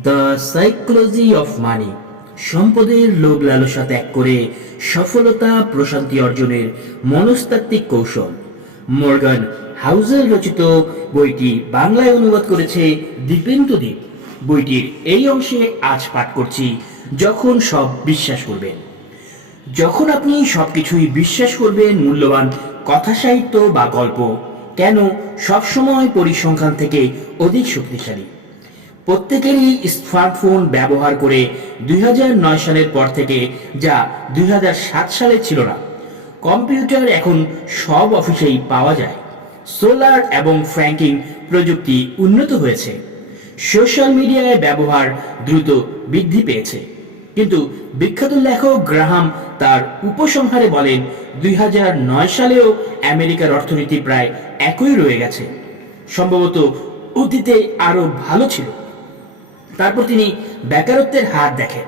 The psychology of money, সম্পদের লোভ লালসা ত্যাগ করে সফলতা প্রশান্তি অর্জনের মনস্তাত্ত্বিক কৌশল। মর্গান হাউজেল রচিত বইটি বাংলায় অনুবাদ করেছে দীপেন্দু দ্বীপ। বইটির এই অংশে আজ পাঠ করছি, যখন সব বিশ্বাস করবেন। যখন আপনি সবকিছুই বিশ্বাস করবেন, মূল্যবান কথা সাহিত্য বা গল্প কেন সবসময় পরিসংখ্যান থেকে অধিক শক্তিশালী। প্রত্যেকেরই স্মার্টফোন ব্যবহার করে 2009 সালের পর থেকে, যা 2007 সালে ছিল না। কম্পিউটার এখন সব অফিসেই পাওয়া যায়। সোলার এবং ফ্র্যাঙ্কিং প্রযুক্তি উন্নত হয়েছে। সোশ্যাল মিডিয়ায় ব্যবহার দ্রুত বৃদ্ধি পেয়েছে। কিন্তু বিখ্যাত লেখক গ্রাহাম তার উপসংহারে বলেন, 2009 সালেও আমেরিকার অর্থনীতি প্রায় একই রয়ে গেছে, সম্ভবত অতীতে আরো ভালো ছিল। তারপর তিনি বেকারত্বের হার দেখেন।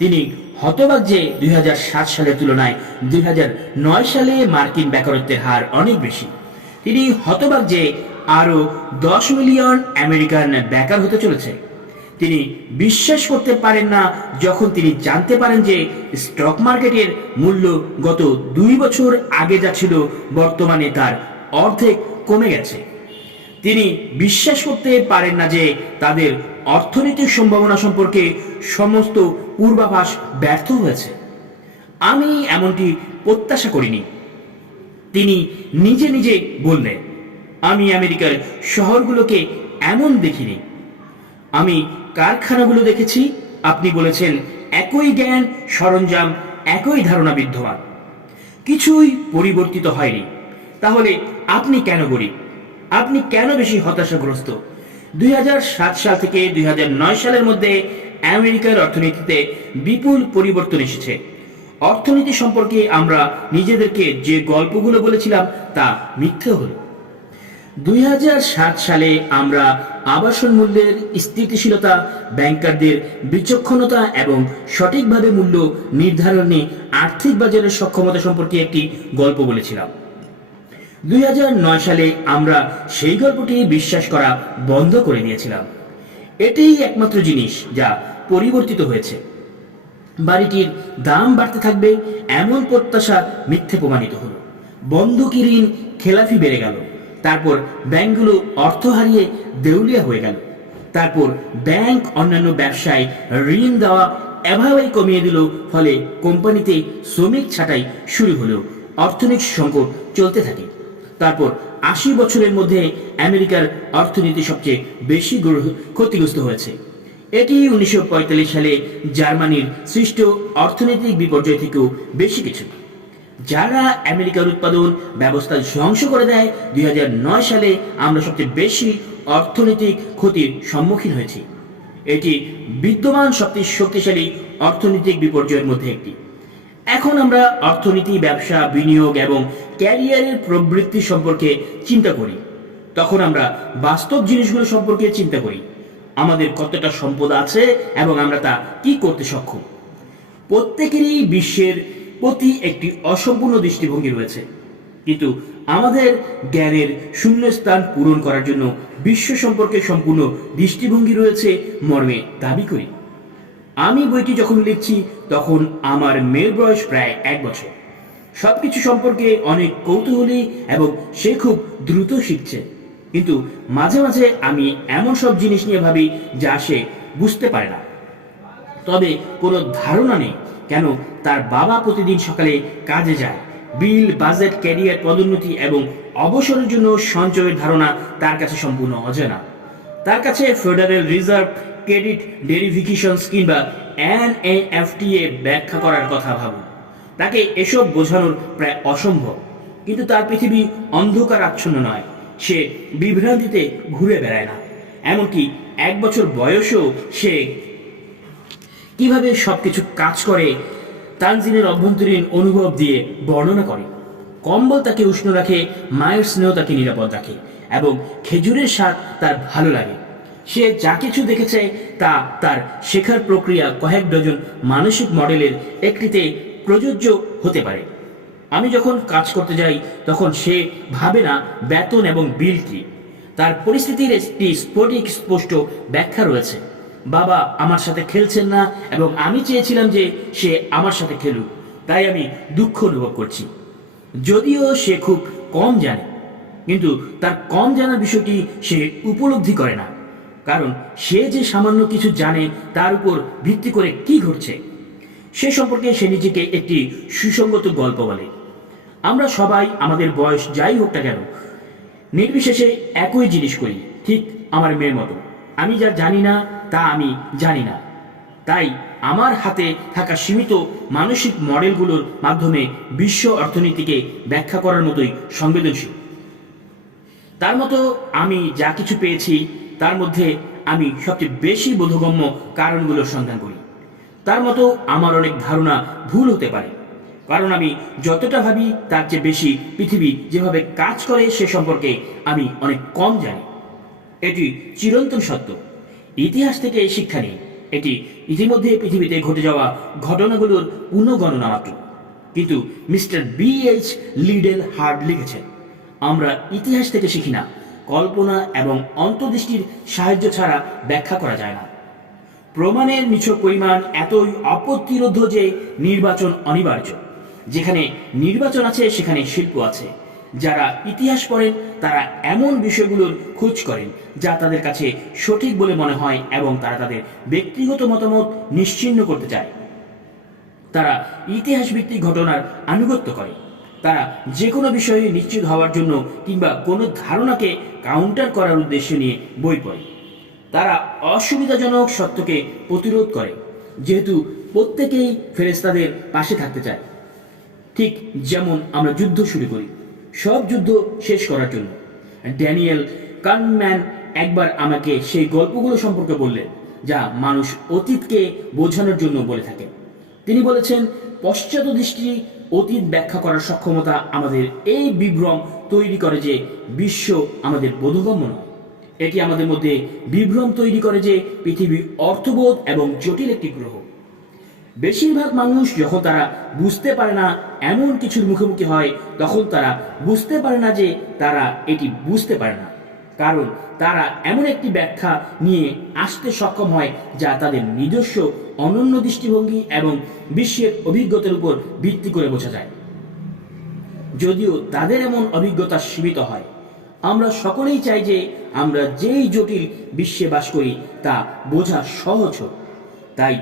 তিনি হতবাক যে 2007 সালের তুলনায় 2009 সালে মার্কিন বেকারত্বের হার অনেক বেশি। তিনি হতবাক যে আরো 10 মিলিয়ন আমেরিকান বেকার হতে চলেছে। তিনি বিশ্বাস করতে পারেন না যখন তিনি জানতে পারেন যে স্টক মার্কেটের মূল্য গত 2 বছর আগে যা ছিল, বর্তমানে তার অর্ধেক কমে গেছে। তিনি বিশ্বাস করতে পারেন না যে তাদের অর্থনৈতিক সম্ভাবনা সম্পর্কে সমস্ত পূর্বাভাস ব্যর্থ হয়েছে। আমি এমনটি প্রত্যাশা করিনি, তিনি নিজে নিজে বললেন। আমি আমেরিকার শহরগুলোকে এমন দেখিনি। আমি কারখানাগুলো দেখেছি। আপনি বলেছেন একই জ্ঞান সরঞ্জাম, একই ধারণা বিদ্যমান, কিছুই পরিবর্তিত হয়নি। তাহলে আপনি কেন গরিব? আপনি কেন বেশি হতাশাগ্রস্ত? 2007 সাল থেকে 2009 সালের মধ্যে আমেরিকার অর্থনীতিতে বিপুল পরিবর্তন এসেছে। অর্থনীতি সম্পর্কে আমরা নিজেদেরকে যে গল্পগুলো বলেছিলাম তা মিথ্যে হলো। 2007 সালে আমরা আবাসন মূল্যের স্থিতিশীলতা, ব্যাংকারদের বিচক্ষণতা এবং সঠিকভাবে মূল্য নির্ধারণে আর্থিক বাজারের সক্ষমতা সম্পর্কে একটি গল্প বলেছিলাম। 2009 সালে আমরা সেই গল্পটি বিশ্বাস করা বন্ধ করে দিয়েছিলাম। এটাই একমাত্র জিনিস যা পরিবর্তিত হয়েছে। বাড়িটির দাম বাড়তে থাকবে এমন প্রত্যাশা মিথ্যে প্রমাণিত হলো। বন্ধকি ঋণ খেলাফি বেড়ে গেল। তারপর ব্যাংকগুলো অর্থ হারিয়ে দেউলিয়া হয়ে গেল। তারপর ব্যাংক অন্যান্য ব্যবসায় ঋণ দেওয়া এভাবেই কমিয়ে দিল। ফলে কোম্পানিতে শ্রমিক ছাঁটাই শুরু হলো। অর্থনৈতিক সংকট চলতে থাকে। তারপর 80 বছরের মধ্যে আমেরিকার অর্থনীতি সবচেয়ে বেশি ক্ষতিগ্রস্ত হয়েছে। এটি 1945 সালে জার্মানির সৃষ্ট অর্থনৈতিক বিপর্যয় থেকেও বেশি কিছু। যারা আমেরিকার উৎপাদন ব্যবস্থা ধ্বংস করে দেয়, 2009 সালে আমরা সবচেয়ে বেশি অর্থনৈতিক ক্ষতির সম্মুখীন হয়েছি। এটি বিদ্যমান সবচেয়ে শক্তিশালী অর্থনৈতিক বিপর্যয়ের মধ্যে একটি। এখন আমরা অর্থনীতি, ব্যবসা, বিনিয়োগ এবং ক্যারিয়ারের প্রবৃত্তি সম্পর্কে চিন্তা করি। তখন আমরা বাস্তব জিনিসগুলো সম্পর্কে চিন্তা করি। আমাদের কতটা সম্পদ আছে এবং আমরা তা কি করতে সক্ষম। প্রত্যেকেরই বিশ্বের প্রতি একটি অসম্পূর্ণ দৃষ্টিভঙ্গি রয়েছে, কিন্তু আমাদের জ্ঞানের শূন্যস্থান পূরণ করার জন্য বিশ্ব সম্পর্কে সম্পূর্ণ দৃষ্টিভঙ্গি রয়েছে মর্মে দাবি করি। আমি বইটি যখন লিখছি তখন আমার মেয়ের বয়স প্রায় 1 বছর। সবকিছু সম্পর্কে অনেক কৌতূহলী এবং সে খুব দ্রুত শিখছে। কিন্তু মাঝে মাঝে আমি এমন সব জিনিস নিয়ে ভাবি যা সে বুঝতে পারে না। তবে কোনো ধারণা নেই কেন তার বাবা প্রতিদিন সকালে কাজে যায়। বিল, বাজেট, ক্যারিয়ার, পদোন্নতি এবং অবসরের জন্য সঞ্চয়ের ধারণা তার কাছে সম্পূর্ণ অজানা। তার কাছে ফেডারেল রিজার্ভ, ক্রেডিট ডেরিফিকেশনস কিংবা NAFTA ব্যাখ্যা করার কথা ভাবুন। তাকে এসব বোঝানোর প্রায় অসম্ভব। কিন্তু তার পৃথিবী অন্ধকার আচ্ছন্ন নয়। সে বিভ্রান্তিতে ঘুরে বেড়ায় না। এমনকি 1 বছর বয়সেও সে কিভাবে সবকিছু কাজ করে তানজিনের অভ্যন্তরীণ অনুভব দিয়ে বর্ণনা করে। কম্বল তাকে উষ্ণ রাখে, মায়ের স্নেহ তাকে নিরাপদ রাখে এবং খেজুরের স্বাদ তার ভালো লাগে। সে যা কিছু দেখেছে তা তার শেখার প্রক্রিয়া কয়েক ডজন মানসিক মডেলের একটিতে প্রযোজ্য হতে পারে। আমি যখন কাজ করতে যাই তখন সে ভাবে না বেতন এবং বিল কি। তার পরিস্থিতির একটি স্ফটিক স্পষ্ট ব্যাখ্যা রয়েছে। বাবা আমার সাথে খেলছেন না এবং আমি চেয়েছিলাম যে সে আমার সাথে খেলুক, তাই আমি দুঃখ অনুভব করছি। যদিও সে খুব কম জানে, কিন্তু তার কম জানার বিষয়টি সে উপলব্ধি করে না, কারণ সে যে সামান্য কিছু জানে তার উপর ভিত্তি করে কি ঘটছে সে সম্পর্কে সে নিজেকে একটি সুসংগত গল্প বলে। আমরা সবাই আমাদের বয়স যাই হোক না কেন নির্বিশেষে একই জিনিস করি, ঠিক আমার মেয়ের মতো। আমি যা জানি না তা আমি জানি না, তাই আমার হাতে থাকা সীমিত মানসিক মডেলগুলোর মাধ্যমে বিশ্ব অর্থনীতিকে ব্যাখ্যা করার মতোই সংবেদনশীল। তার মতো আমি যা কিছু পেয়েছি তার মধ্যে আমি সবচেয়ে বেশি বোধগম্য কারণগুলোর সন্ধান করি। তার মতো আমার অনেক ধারণা ভুল হতে পারে, কারণ আমি যতটা ভাবি তার চেয়ে বেশি পৃথিবী যেভাবে কাজ করে সে সম্পর্কে আমি অনেক কম জানি। এটি চিরন্তন সত্য। ইতিহাস থেকে এই শিক্ষা নেই, এটি ইতিমধ্যে পৃথিবীতে ঘটে যাওয়া ঘটনাগুলোর পুনঃগণনা মাত্র। কিন্তু মিস্টার B.H. লিডেল হার্ড লিখেছেন, আমরা ইতিহাস থেকে শিখি না, কল্পনা এবং অন্তর্দৃষ্টির সাহায্য ছাড়া ব্যাখ্যা করা যায় না। প্রমাণের নিছক পরিমাণ এতই অপ্রতিরোধ্য যে নির্বাচন অনিবার্য। যেখানে নির্বাচন আছে সেখানে শিল্প আছে। যারা ইতিহাস পড়েন তারা এমন বিষয়গুলোর খোঁজ করেন যা তাদের কাছে সঠিক বলে মনে হয় এবং তারা তাদের ব্যক্তিগত মতামত নিশ্চিহ্ন করতে চায়। তারা ইতিহাস ভিত্তিক ঘটনার আনুগত্য করে। তারা যে কোনো বিষয়ে নিশ্চিত হওয়ার জন্য কিংবা কোনো ধারণাকে কাউন্টার করার উদ্দেশ্য নিয়ে বই পড়ে। তারা অসুবিধাজনক সত্যকে প্রতিরোধ করে, যেহেতু প্রত্যেকেই ফেরেশতাদের পাশে থাকতে চায়। ঠিক যেমন আমরা যুদ্ধ শুরু করি সব যুদ্ধ শেষ করার জন্য। ড্যানিয়েল কানম্যান একবার আমাকে সেই গল্পগুলো সম্পর্কে বললেন যা মানুষ অতীতকে বোঝানোর জন্য বলে থাকে। তিনি বলেছেন, পশ্চাৎ দৃষ্টি অতীত ব্যাখ্যা করার সক্ষমতা আমাদের এই বিভ্রম তৈরি করে যে বিশ্ব আমাদের বোধগম্য নয়। এটি আমাদের মধ্যে বিভ্রম তৈরি করে যে পৃথিবী অর্থবোধ এবং জটিল একটি গ্রহ। বেশিরভাগ মানুষ যখন তারা বুঝতে পারে না এমন কিছুর মুখোমুখি হয়, তখন তারা বুঝতে পারে না যে তারা এটি বুঝতে পারে না, কারণ তারা এমন একটি ব্যাখ্যা নিয়ে আসতে সক্ষম হয় যা তাদের নিজস্ব অনন্য দৃষ্টিভঙ্গি এবং বিশ্বের অভিজ্ঞতার উপর ভিত্তি করে বোঝা যায়। যদিও তাদের এমন অভিজ্ঞতা সীমিত হয়, আমরা সকলেই চাই যে আমরা যেই জটিল বিশ্বে বাস করি তা বোঝা সহজ হোক। তাই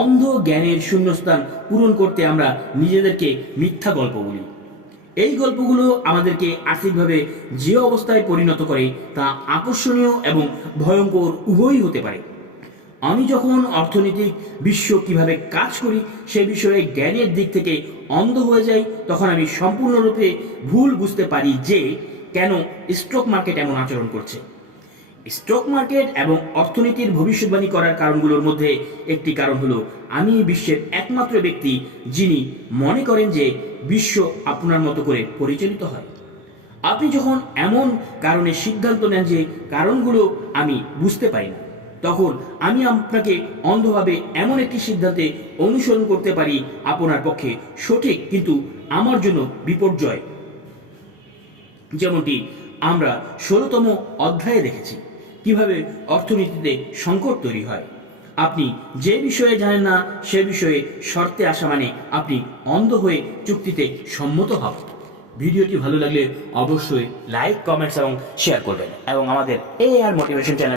অন্ধ জ্ঞানের শূন্যস্থান পূরণ করতে আমরা নিজেদেরকে মিথ্যা গল্প বলি। এই গল্পগুলো আমাদেরকে আর্থিকভাবে যে অবস্থায় পরিণত করে তা আকর্ষণীয় এবং ভয়ঙ্কর উভয়ই হতে পারে। আমি যখন অর্থনৈতিক বিশ্ব কিভাবে কাজ করি সে বিষয়ে জ্ঞানের দিক থেকে অন্ধ হয়ে যাই, তখন আমি সম্পূর্ণরূপে ভুল বুঝতে পারি যে কেন স্টক মার্কেট এমন আচরণ করছে। স্টক মার্কেট এবং অর্থনীতির ভবিষ্যৎবাণী করার কারণগুলোর মধ্যে একটি কারণ হলো আমি বিশ্বের একমাত্র ব্যক্তি যিনি মনে করেন যে বিশ্ব আপনার মতো করে পরিচালিত হয়। আপনি যখন এমন কারণে সিদ্ধান্ত নেন যে কারণগুলো আমি বুঝতে পারি না, তখন আমি আপনাকে অন্ধভাবে এমন একটি সিদ্ধান্তে অনুসরণ করতে পারি আপনার পক্ষে সঠিক কিন্তু আমার জন্য বিপর্যয়। যেমনটি আমরা 16তম অধ্যায়ে দেখেছি কিভাবে অর্থনীতিতে সংকট তৈরি হয়। আপনি যে বিষয়ে জানেন না সে বিষয়ে শর্তে আসা মানে আপনি অন্ধ হয়ে চুক্তিতে সম্মত হবেন। ভিডিওটি ভালো লাগলে অবশ্যই লাইক, কমেন্টস এবং শেয়ার করবেন এবং আমাদের AR মোটিভেশন চ্যানেল